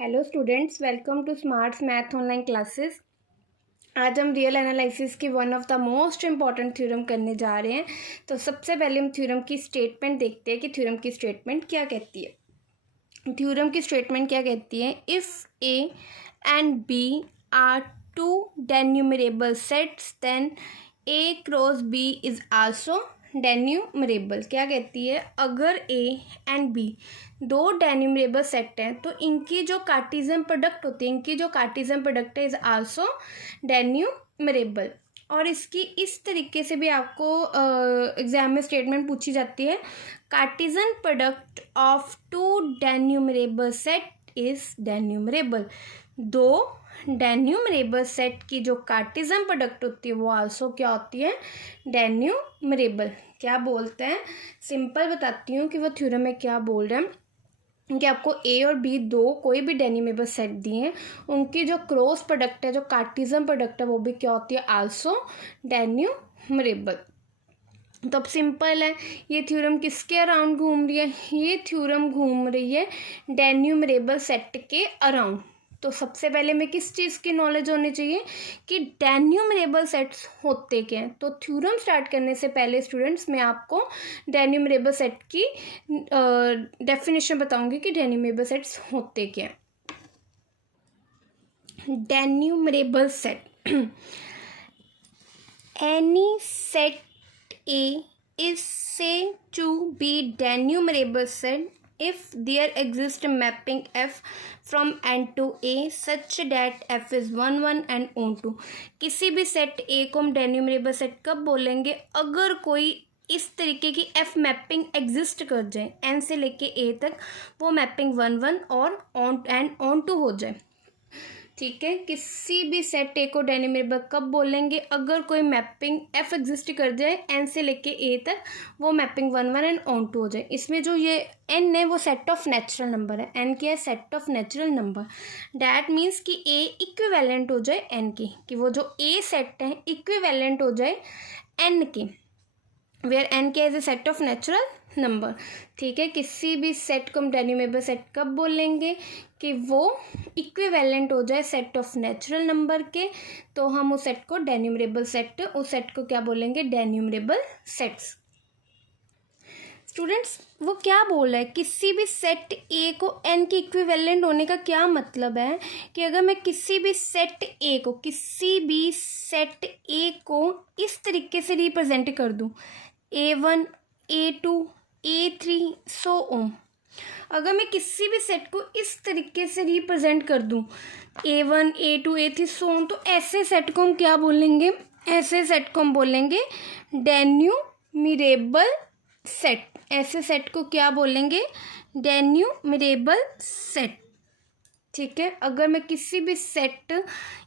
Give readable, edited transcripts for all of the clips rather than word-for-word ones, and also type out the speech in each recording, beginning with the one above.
Hello students, welcome to Smarts math online classes. आज हम real analysis की one of the most important theorem करने जा रहे हैं। तो सबसे पहले हम थ्योरम की स्टेटमेंट देखते हैं कि थ्योरम की स्टेटमेंट क्या कहती है। थ्योरम की स्टेटमेंट क्या कहती है? If A and B are two denumerable sets then A cross B is also denumerable. क्या कहती है? अगर ए एंड बी दो डेन्यूमरेबल सेट हैं तो इनकी जो कार्टेशियन प्रोडक्ट होती है, इनकी जो कार्टेशियन प्रोडक्ट है इज आल्सो डेन्यूमरेबल। और इसकी इस तरीके से भी आपको एग्जाम में स्टेटमेंट पूछी जाती है। Cartesian product of two denumerable set is denumerable. दो डेन्यूमरेबल सेट की जो कार्टेशियन प्रोडक्ट होती है वो आल्सो क्या होती है? डेन्यूमरेबल। क्या बोलते हैं? सिंपल बताती हूँ कि वो थ्योरम में क्या बोल रहे हैं कि आपको ए और बी दो कोई भी डेन्यूमरेबल सेट दिए हैं, उनकी जो क्रॉस प्रोडक्ट है, जो कार्टेशियन प्रोडक्ट है, वो भी क्या होती है? आल्सो डेन्यूमरेबल। तो अब सिंपल है, ये थ्योरम किसके अराउंड घूम रही है? ये थ्योरम घूम रही है डेन्यूमरेबल सेट के अराउंड। तो सबसे पहले में किस चीज़ की नॉलेज होनी चाहिए कि डेन्यूमरेबल सेट्स होते क्या हैं। तो थ्योरम स्टार्ट करने से पहले स्टूडेंट्स मैं आपको डेन्यूमरेबल सेट की डेफिनेशन बताऊंगी कि डेन्यूमरेबल सेट्स होते क्या हैं। Denumerable set, any set A is said to be denumerable set if there exists a mapping F from N to A such that F is 1 1 and on 2। किसी भी सेट A को हम डेन्यूमरेबल set कब बोलेंगे? अगर कोई इस तरीके की F मैपिंग एग्जिस्ट कर जाए, N से लेके A तक वो मैपिंग 1 1 और ऑन टू हो जाए। ठीक है, किसी भी सेट ए को डेन्यूमरेबल कब बोलेंगे? अगर कोई मैपिंग एफ एग्जिस्ट कर जाए एन से लेके ए तक, वो मैपिंग 1 1 एंड ऑन टू हो जाए। इसमें जो ये एन है वो सेट ऑफ नेचुरल नंबर है। एन क्या है? Set of natural number. That means कि ए इक्विवेलेंट हो जाए एन की, कि वो जो ए सेट है इक्विवेलेंट हो जाए एन की, वेयर एन के is a set of natural number. ठीक है, किसी भी सेट को हम डेन्यूमरेबल सेट कब बोलेंगे? कि वो इक्विवेलेंट हो जाए सेट ऑफ नेचुरल नंबर के, तो हम उस सेट को डेन्यूमरेबल सेट, उस सेट को क्या बोलेंगे? डेन्यूमरेबल सेट्स। स्टूडेंट्स, वो क्या बोल रहा है? किसी भी सेट ए को एन के इक्विवेलेंट होने का क्या मतलब है कि अगर मैं किसी भी सेट ए को इस तरीके से रिप्रेजेंट कर दूं, A1 A2 A3 so on. अगर मैं किसी भी सेट को इस तरीके से रिप्रेजेंट कर दूं, A1 A2 A3 so on, तो ऐसे सेट को हम क्या बोलेंगे? ऐसे सेट को हम बोलेंगे डेन्यूमरेबल सेट। ऐसे सेट को क्या बोलेंगे? डेन्यूमरेबल सेट। ठीक है, अगर मैं किसी भी सेट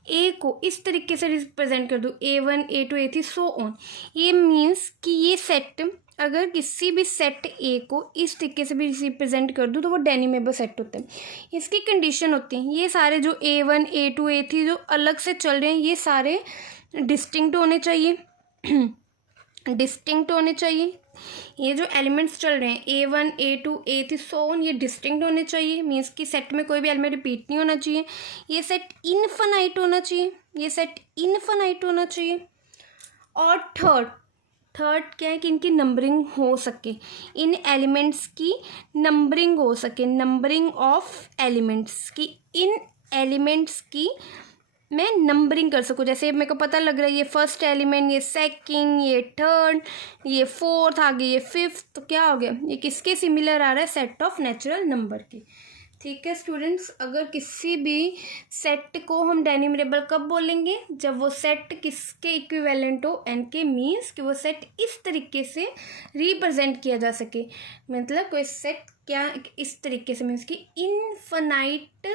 ए को इस तरीके से रिप्रेजेंट कर दूं, A1 A2 A3 so on, ये मीन्स कि ये सेट, अगर किसी भी सेट ए को इस तरीके से भी रिप्रेजेंट कर दूं तो वो डेन्यूमरेबल सेट होते हैं। इसकी कंडीशन होती है, ये सारे जो A1 A2 A3 जो अलग से चल रहे हैं, ये सारे डिस्टिंक्ट होने चाहिए। डिस्टिंक्ट होने चाहिए। ये जो एलिमेंट्स चल रहे हैं A1 A2 A3 so on, ये डिस्टिंक्ट होने चाहिए। मीन्स कि सेट में कोई भी एलिमेंट रिपीट नहीं होना चाहिए। ये सेट इनफाइनाइट होना चाहिए। ये सेट इनफाइनाइट होना चाहिए। और थर्ड क्या है कि इनकी नंबरिंग हो सके, इन एलिमेंट्स की नंबरिंग हो सके, नंबरिंग ऑफ एलिमेंट्स की, इन एलिमेंट्स की मैं नंबरिंग कर सकूँ। जैसे मेरे को पता लग रहा है ये फर्स्ट एलिमेंट, ये सेकंड, ये थर्ड, ये फोर्थ, आगे ये फिफ्थ, तो क्या हो गया? ये किसके सिमिलर आ रहा है? सेट ऑफ नेचुरल नंबर की। ठीक है स्टूडेंट्स, अगर किसी भी सेट को हम डेन्यूमरेबल कब बोलेंगे? जब वो सेट किसके इक्विवेलेंट हो? एन के। मीन्स कि वो सेट इस तरीके से रिप्रेजेंट किया जा सके, मतलब कोई सेट क्या इस तरीके से, मीन्स कि इनफाइनाइट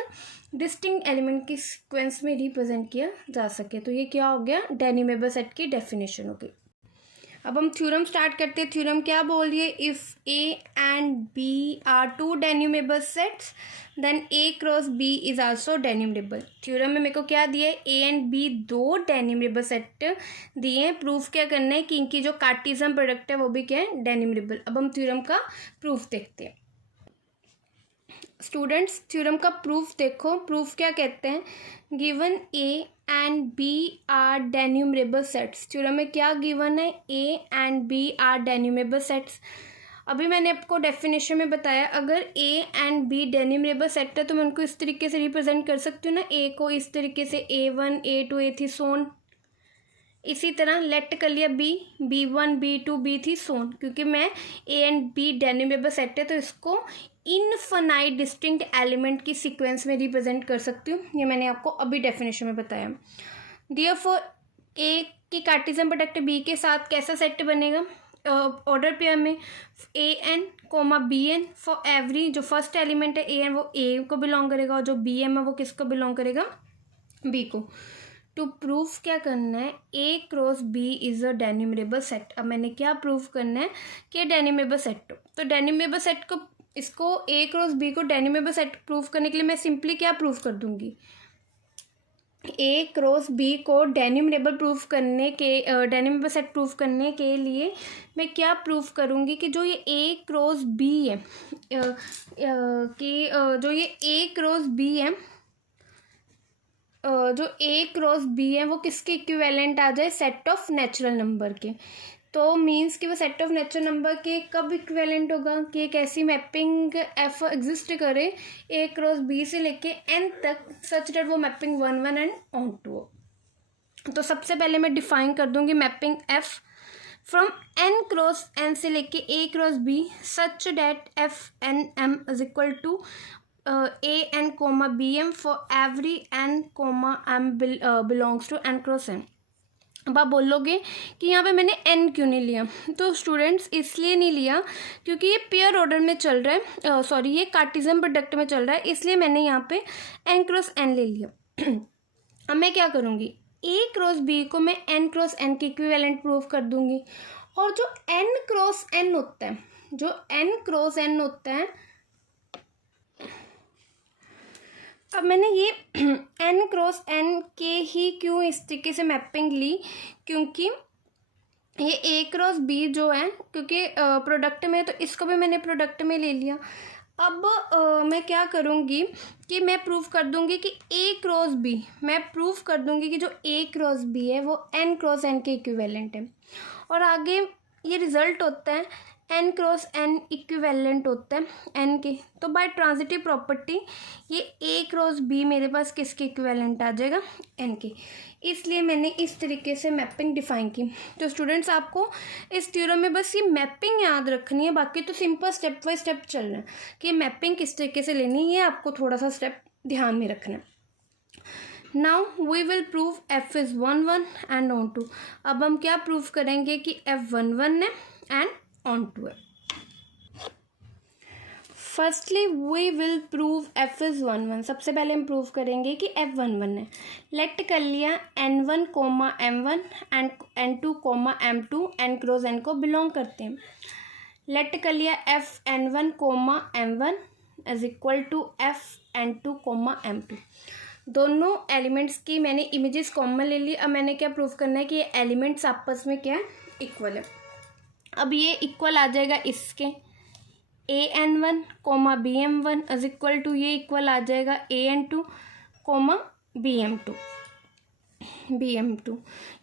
डिस्टिंक्ट एलिमेंट की सीक्वेंस में रिप्रेजेंट किया जा सके। तो ये क्या हो गया? डेन्यूमरेबल सेट की डेफिनेशन हो गई। अब हम थ्योरम स्टार्ट करते हैं। थ्योरम क्या बोल रही है? If A and B are two denumerable sets then A cross B is also denumerable. Theorem में मेरे को क्या दिया है? ए एंड बी दो डेन्यूमरेबल सेट दिए हैं। प्रूफ क्या करना है कि इनकी जो कार्टेशियन प्रोडक्ट है वो भी क्या है? डेन्यूमरेबल। अब हम थ्योरम का प्रूफ देखते हैं। स्टूडेंट्स थ्योरम का प्रूफ देखो, प्रूफ क्या कहते हैं, given A and B are denumerable sets. Theorem में क्या गिवन है, A and B are denumerable sets. अभी मैंने आपको डेफिनेशन में बताया, अगर A and B denumerable set है तो मैं उनको इस तरीके से रिप्रेजेंट कर सकती हूँ ना, ए को इस तरीके से A1 A2 A थी सोन, इसी तरह लेट कर लिया बी, B1 B2 B थी सोन, क्योंकि मैं ए एंड बी डेन्यूमरेबल सेट है तो इसको इनफाइनाइट डिस्टिंक्ट एलिमेंट की सीक्वेंस में रिप्रेजेंट कर सकती हूँ। ये मैंने आपको अभी डेफिनेशन में बताया। देयरफॉर ए की कार्टेशियन प्रोडक्ट बी के साथ कैसा सेट बनेगा, ऑर्डर पेयर में AN, BN फॉर एवरी, जो फर्स्ट एलिमेंट है AN वो A को बिलोंग करेगा और जो BM है वो किसको बिलोंग करेगा, B को। टू प्रूफ क्या करना है, A cross B is a denumerable set. अब मैंने क्या प्रूफ करना है कि डेन्यूमरेबल सेट, तो डेन्यूमरेबल सेट को, इसको A क्रॉस B को डेन्यूमरेबल सेट प्रूफ करने के लिए मैं सिंपली क्या प्रूफ कर दूंगी, ए क्रॉस बी को डेन्यूमरेबल प्रूफ करने के, डेन्यूमरेबल सेट प्रूफ करने के लिए मैं क्या प्रूफ करूँगी कि जो ये ए क्रॉस बी है, कि जो ये ए क्रॉस बी है, जो ए क्रॉस बी है वो किसके इक्विवेलेंट आ जाए, सेट ऑफ नेचुरल नंबर के। तो मीन्स कि वो सेट ऑफ नेचुरल नंबर के कब इक्विवेलेंट होगा, कि एक ऐसी मैपिंग एफ एग्जिस्ट करे ए क्रॉस बी से लेके एन तक, सच डेट वो मैपिंग 1 1 एंड ऑन टू हो। तो सबसे पहले मैं डिफाइन कर दूंगी mapping F from N cross N से लेके A cross B, such that F N M is equal to A N comma B M for every N comma M belongs to N cross N. अब आप बोलोगे कि यहाँ पे मैंने n क्यों नहीं लिया, तो स्टूडेंट्स इसलिए नहीं लिया क्योंकि ये पेयर ऑर्डर में चल रहा है, सॉरी ये कार्टेशियन प्रोडक्ट में चल रहा है, इसलिए मैंने यहाँ पे n क्रॉस n ले लिया। अब मैं क्या करूँगी, a क्रॉस b को मैं n क्रॉस n की इक्विवेलेंट प्रूफ कर दूँगी, और जो n क्रॉस n होता है, जो n क्रॉस n होता है, अब मैंने ये n क्रॉस n के ही क्यों इस तरीके से मैपिंग ली, क्योंकि ये a क्रॉस b जो है, क्योंकि प्रोडक्ट में, तो इसको भी मैंने प्रोडक्ट में ले लिया। अब मैं क्या करूँगी कि मैं प्रूफ कर दूँगी कि a क्रॉस b, मैं प्रूफ कर दूँगी कि जो a क्रॉस b है वो n क्रॉस n के इक्विवेलेंट है, और आगे ये रिजल्ट होता है n क्रॉस n इक्विवेलेंट होता है n के, तो बाय ट्रांजिटिव प्रॉपर्टी ये a क्रॉस b मेरे पास किसके इक्विवेलेंट आ जाएगा, n के। इसलिए मैंने इस तरीके से मैपिंग डिफाइन की। तो स्टूडेंट्स आपको इस थ्योरम में बस ये मैपिंग याद रखनी है, बाकी तो सिंपल स्टेप बाय स्टेप चलना है कि मैपिंग किस तरीके से लेनी है, ये आपको थोड़ा सा स्टेप ध्यान में रखना है। Now we will prove F is 1 1 and onto. अब हम क्या प्रूव करेंगे कि एफ 1 1 है एंड ऑन टू है। Firstly we will prove F is 1 1। सबसे पहले हम प्रूव करेंगे कि एफ 1 1 है। लेट कर लिया n1 comma m1 and n2 comma m2 n cross n को बिलोंग करते हैं। लेट कर लिया F n1 comma m1 is equal to F n2 comma m2। दोनों एलिमेंट्स की मैंने इमेजेस कॉमन ले ली। अब मैंने क्या प्रूव करना है कि ये एलिमेंट्स आपस में क्या है, इक्वल है। अब ये इक्वल आ जाएगा इसके an1 comma bm1 is equal to, ये इक्वल आ जाएगा an2 कोमा bm2।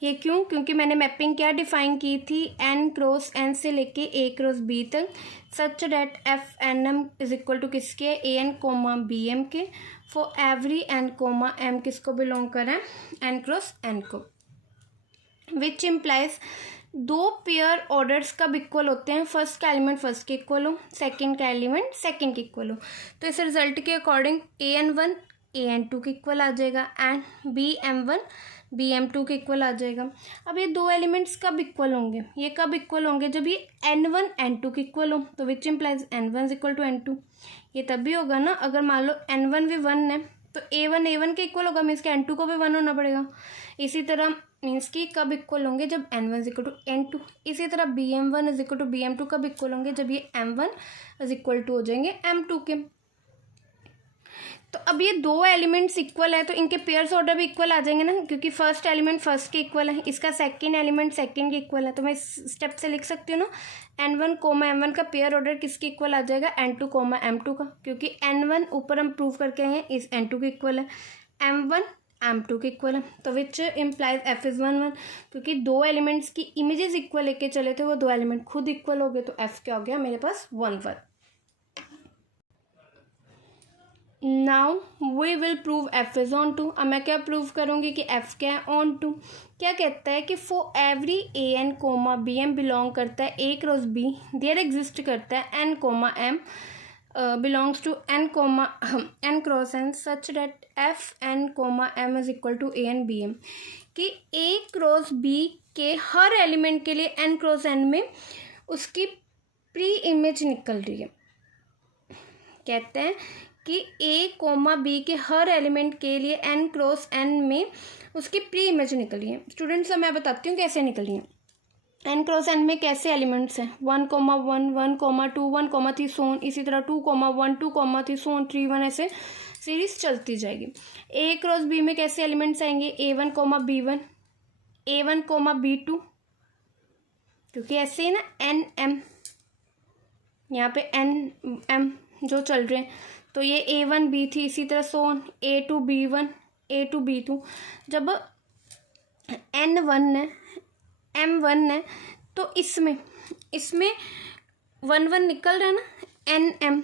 ये क्यों, क्योंकि मैंने मैपिंग क्या डिफाइन की थी, n क्रॉस n से लेके a क्रॉस b तक, such that F N M is equal to किसके, an कोमा bm के, for every n comma m किसको बिलोंग करें, n क्रॉस n को। विच इम्प्लाइज दो पेयर ऑर्डर्स कब इक्वल होते हैं, फर्स्ट का एलिमेंट फर्स्ट के इक्वल हो, सेकंड का एलिमेंट सेकंड के इक्वल हो। तो इस रिजल्ट के अकॉर्डिंग an1 an2 के इक्वल आ जाएगा एंड bm1 bm2 के इक्वल आ जाएगा। अब ये दो एलिमेंट्स कब इक्वल होंगे, ये कब इक्वल होंगे, जब ये n1 n2 के इक्वल हो। तो which implies n1 equal to n2। ये तभी होगा ना, अगर मान लो n1 भी 1 है तो a1 a1 के इक्वल होगा, मीन्स कि n2 को भी 1 होना पड़ेगा। इसी तरह मीन्स कि कब इक्वल होंगे, जब n1 इक्वल टू n2। इसी तरह bm1 इक्वल टू bm2 कब इक्वल होंगे, जब ये m1 इक्वल टू हो जाएंगे m2 के। तो अब ये दो एलिमेंट्स इक्वल है तो इनके पेयर्स ऑर्डर भी इक्वल आ जाएंगे ना, क्योंकि फर्स्ट एलिमेंट फर्स्ट के इक्वल है, इसका सेकंड एलिमेंट सेकंड के इक्वल है। तो मैं इस स्टेप से लिख सकती हूँ ना, n1 कोमा m1 का पेयर ऑर्डर किसके इक्वल आ जाएगा, n2 कोमा m2 का, क्योंकि n1 ऊपर हम प्रूव करके आए हैं इस n2 के इक्वल है, m1 m2 के इक्वल है। तो विच इम्प्लाइज f इज़ 1 1, क्योंकि दो एलिमेंट्स की इमेजेस इक्वल लेके चले थे, वो दो एलिमेंट खुद इक्वल हो गए, तो f क्या हो गया मेरे पास 1 1। Now we will prove f is onto. अब मैं क्या प्रूव करूँगी कि f क्या है, ऑन टू। क्या कहता है कि for every A N comma B M belong करता है A cross B, there exist करता है N comma M belongs to N comma N cross N such that F N comma M is equal to A N B M, कि A cross B के हर element के लिए N cross N में उसकी pre image निकल रही है। कहते हैं कि ए कोमा बी के हर एलिमेंट के लिए एन क्रॉस एन में उसकी प्री इमेज निकल रही है। स्टूडेंट्स मैं बताती हूँ कैसे निकल रही है। एन क्रॉस एन में कैसे एलिमेंट्स हैं, 1 कोमा 1 1 कोमा 2 1 कोमा 3 सोन, इसी तरह 2 कोमा 1 2 कोमा 3 सोन 3 1, ऐसे सीरीज चलती जाएगी। ए क्रॉस बी में कैसे एलिमेंट्स आएंगे, A1 coma B1, A1 coma B2, क्योंकि ऐसे ही ना एन एम, यहाँ पे एन एम जो चल रहे हैं, तो ये A1 B थी, इसी तरह सोन A2 B1 A2 B2। जब N1 है M1 है तो इसमें 1 1 निकल रहा है ना, NM।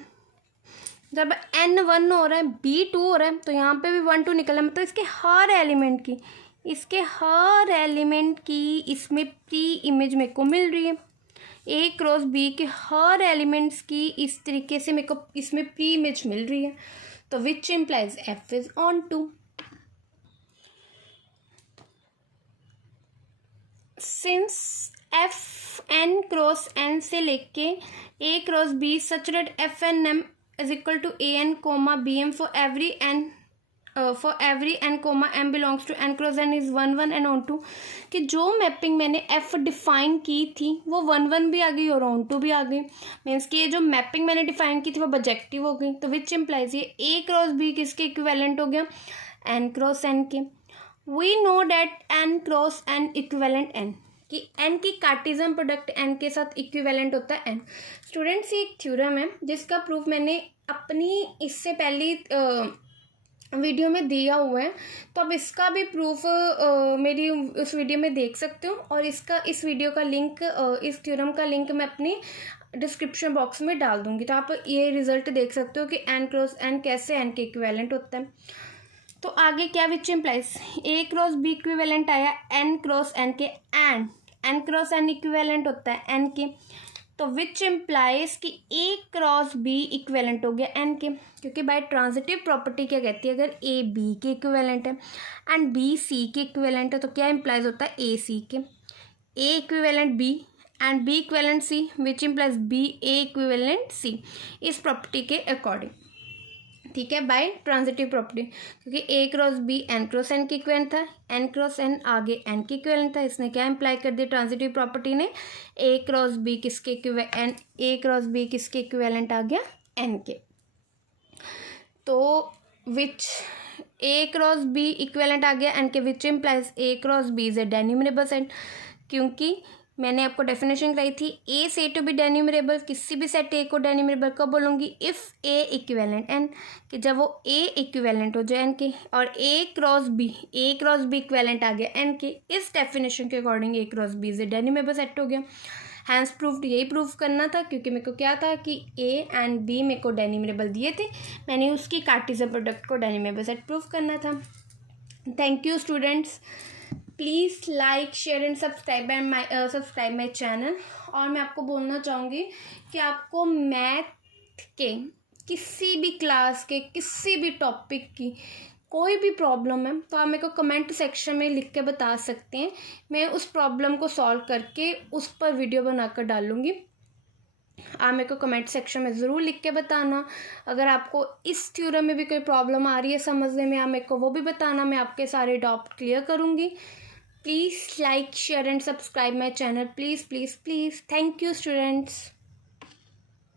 जब N1 हो रहा है B2 हो रहा है तो यहाँ पे भी 1 2 निकल रहा है, मतलब इसके हर एलिमेंट की इसमें प्री इमेज मेरे को मिल रही है। ए क्रॉस बी के हर एलिमेंट्स की इस तरीके से मेरे को इसमें प्री इमेज मिल रही है, तो which implies F is onto. Since F N cross N से लेके A cross B such that F N M is equal to A N comma B M for every N comma M belongs to N cross N is 1 1 and onto, कि जो mapping मैंने F define की थी वो 1 1 भी आ गई और on to भी आ गई। मीन्स कि ये जो मैपिंग मैंने डिफाइन की थी वो बजेक्टिव हो गई। तो विच इम्प्लाइज ये ए क्रॉस बी किसके इक्विवेलेंट हो गया, एन क्रॉस एन के। We know that N cross N equivalent N, कि एन की कार्टेशियन प्रोडक्ट एन के साथ इक्विवेलेंट होता है एन। स्टूडेंट्स ये एक थ्योरम है जिसका प्रूफ मैंने अपनी इससे पहली वीडियो में दिया हुआ है, तो अब इसका भी प्रूफ मेरी उस वीडियो में देख सकते हो, और इस वीडियो का लिंक इस थ्योरम का लिंक मैं अपनी डिस्क्रिप्शन बॉक्स में डाल दूंगी, तो आप ये रिजल्ट देख सकते हो कि एन क्रॉस एन कैसे एन के इक्विवेलेंट होता है। तो आगे क्या which implies A cross B equivalent आया एन क्रॉस एन के, and N cross N equivalent होता है एन के, तो विच इम्प्लाइज कि ए क्रॉस बी इक्विवेलेंट हो गया एन के, क्योंकि बाय ट्रांजिटिव प्रॉपर्टी क्या कहती है, अगर ए बी के इक्विवेलेंट है एंड बी सी के इक्विवेलेंट है तो क्या इम्प्लाइज होता है ए सी के। A equivalent B and B equivalent C, which implies B A equivalent C, इस प्रॉपर्टी के अकॉर्डिंग। ठीक है, बाय ट्रांजिटिव प्रॉपर्टी, क्योंकि A cross B N cross N के इक्विवेलेंट था, एन क्रॉस एन आगे एन के इक्विवेलेंट था, इसने क्या इम्प्लाई कर दिया ट्रांजिटिव प्रॉपर्टी ने, ए क्रॉस बी किसके इक्विवेलेंट आ गया एन के। तो विच ए क्रॉस बी इक्विवेलेंट आ गया एन के, which implies A cross B is a denumerable set, क्योंकि मैंने आपको डेफिनेशन कराई थी a set to be denumerable, किसी भी सेट ए को डेन्यूमरेबल कब बोलूँगी, इफ़ ए इक्विवेलेंट एन, कि जब वो ए इक्विवेलेंट हो जाए एन के, और ए क्रॉस बी इक्विवेलेंट आ गया एन के, इस डेफिनेशन के according A cross B is a denumerable set हो गया। हैंस प्रूफ्ड, यही प्रूफ करना था, क्योंकि मेरे को क्या था कि ए एंड बी मेरे को डेन्यूमरेबल दिए थे, मैंने उसकी कार्टेशियन प्रोडक्ट को डेन्यूमरेबल सेट प्रूफ करना था। Thank you students, please like share and subscribe my channel. और मैं आपको बोलना चाहूँगी कि आपको मैथ के किसी भी क्लास के किसी भी टॉपिक की कोई भी प्रॉब्लम है तो आप मेरे को कमेंट सेक्शन में लिख के बता सकते हैं, मैं उस प्रॉब्लम को सॉल्व करके उस पर वीडियो बनाकर डालूँगी। आप मेरे को कमेंट सेक्शन में ज़रूर लिख के बताना। अगर आपको इस थ्योरम में भी कोई प्रॉब्लम आ रही है समझने में, आप मेरे को वो भी बताना, मैं आपके सारे डाउट क्लियर करूँगी। Please like share and subscribe my channel, please please please. Thank you students.